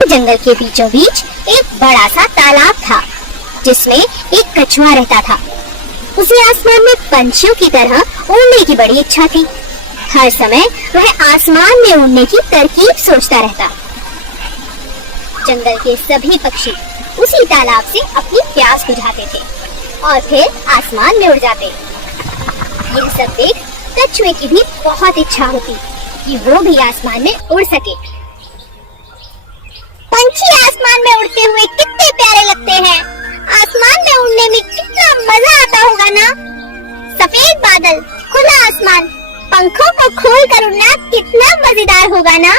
जंगल के बीचों बीच एक बड़ा सा तालाब था जिसमें एक कछुआ रहता था। उसे आसमान में पंछियों की तरह उड़ने की बड़ी इच्छा थी। हर समय वह आसमान में उड़ने की तरकीब सोचता रहता। जंगल के सभी पक्षी उसी तालाब से अपनी प्यास बुझाते थे और फिर आसमान में उड़ जाते। यह सब देख कछुए की भी बहुत इच्छा होती कि वो भी आसमान में उड़ सके। पंछी आसमान में उड़ते हुए कितने प्यारे लगते हैं। आसमान में उड़ने में कितना मजा आता होगा ना। सफेद बादल, खुला आसमान, पंखों को खोलकर उड़ना कितना मजेदार होगा ना।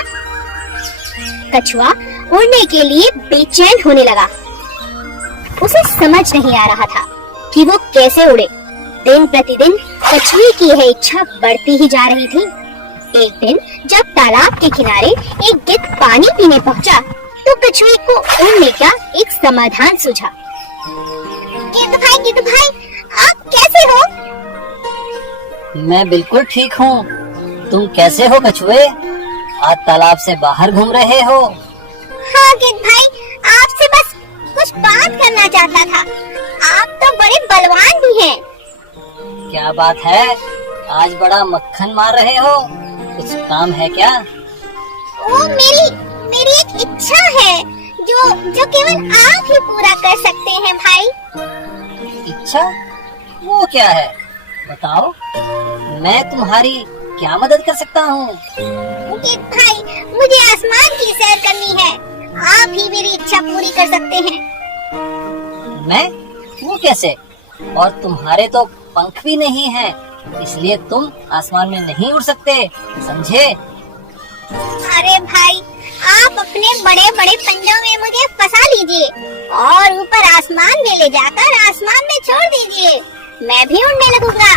कछुआ उड़ने के लिए बेचैन होने लगा। उसे समझ नहीं आ रहा था कि वो कैसे उड़े। दिन प्रतिदिन कछुए की यह इच्छा बढ़ती ही जा रही थी। एक दिन जब तालाब के किनारे एक गिद्ध पानी पीने पहुंचा तो कछुए को उड़ने का एक समाधान सूझा। गिद्ध भाई, आप कैसे हो? मैं बिल्कुल ठीक हूँ। तुम कैसे हो कछुए? आज तालाब से बाहर घूम रहे हो? हाँ गिद्ध भाई, आपसे बस कुछ बात करना चाहता था। आप तो बड़े बलवान भी हैं। क्या बात है? आज बड़ा मक्खन मार रहे हो। कुछ काम है क्या? वो मेरी एक इच्छा है जो केवल आप ही पूरा कर सकते हैं भाई। इच्छा? वो क्या है? बताओ, मैं तुम्हारी क्या मदद कर सकता हूँ? गिद्ध भाई, मुझे आसमान की सैर करनी है। आप ही मेरी इच्छा पूरी कर सकते हैं। मैं? वो कैसे? और तुम्हारे तो पंख भी नहीं हैं, इसलिए तुम आसमान में नहीं उड़ सकते, समझे? अरे भाई, आप अपने बड़े बड़े पंजों में मुझे फंसा लीजिए और ऊपर आसमान में ले जाकर आसमान में छोड़ दीजिए। मैं भी उड़ने लगूंगा।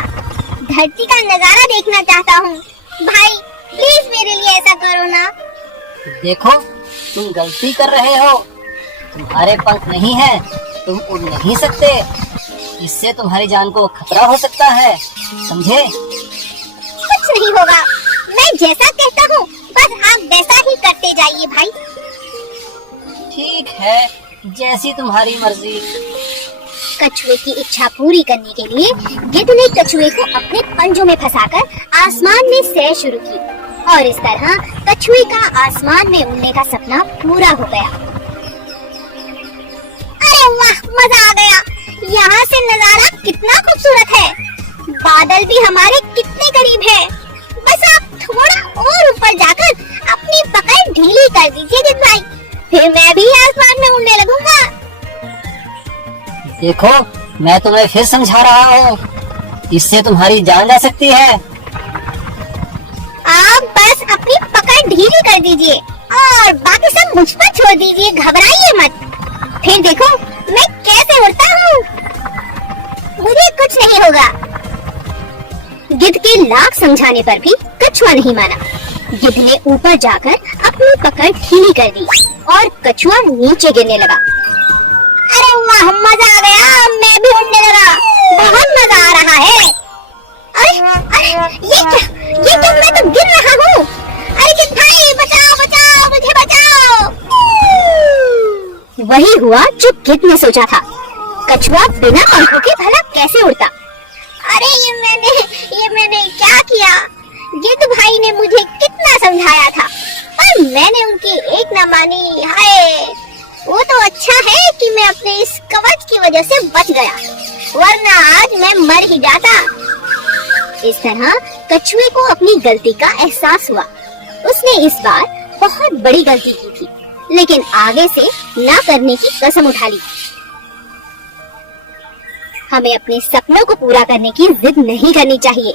धरती का नजारा देखना चाहता हूँ। भाई प्लीज मेरे लिए ऐसा करो ना। देखो, तुम गलती कर रहे हो। तुम्हारे पंख नहीं है, तुम उड़ नहीं सकते। इससे तुम्हारी जान को खतरा हो सकता है, समझे? कुछ नहीं होगा। मैं जैसा कहता हूँ बस आप वैसा ही करते जाइए भाई। ठीक है, जैसी तुम्हारी मर्जी। कछुए की इच्छा पूरी करने के लिए गिद्ध ने कछुए को अपने पंजों में फंसाकर आसमान में सैर शुरू की और इस तरह कछुए का आसमान में उड़ने का सपना पूरा हो गया। अरे वाह, मजा आ गया। यहाँ से नजारा कितना खूबसूरत है। बादल भी हमारे कितने करीब है। बस आप थोड़ा और ऊपर जाकर अपनी पकड़ ढीली कर दीजिए गिद्ध भाई, फिर मैं भी आसमान में उड़ने लगूंगा। देखो, मैं तुम्हें फिर समझा रहा हूँ, इससे तुम्हारी जान जा सकती है। आप बस अपनी पकड़ ढीली कर दीजिए और बाकी सब मुझ पर छोड़ दीजिए। घबराइए मत, फिर देखो मैं कैसे उड़ता हूँ। मुझे कुछ नहीं होगा। गिद्ध के लाख समझाने पर भी कछुआ नहीं माना। गिद्ध ने ऊपर जाकर अपनी पकड़ ढीली कर दी और कछुआ नीचे गिरने लगा। अरे वाह, मजा आ गया। मैं भी उड़ने लगा। बहुत मजा आ रहा है। अरे ये क्या मैं तो गिर रहा हूँ। अरे गिद्ध भाई, बचाओ, मुझे बचाओ। वही हुआ जो गिद्ध ने सोचा था। कछुआ बिना पंखों के भला कैसे उड़ता। अरे ये मैंने क्या किया। गिद्ध भाई ने मुझे कितना समझाया था पर मैंने उनकी एक न मानी। हाय, वो तो अच्छा है कि मैं अपने इस कवच की वजह से बच गया, वरना आज मैं मर ही जाता। इस तरह कछुए को अपनी गलती का एहसास हुआ। उसने इस बार बहुत बड़ी गलती की थी, लेकिन आगे से ना करने की कसम उठा ली। हमें अपने सपनों को पूरा करने की जिद नहीं करनी चाहिए।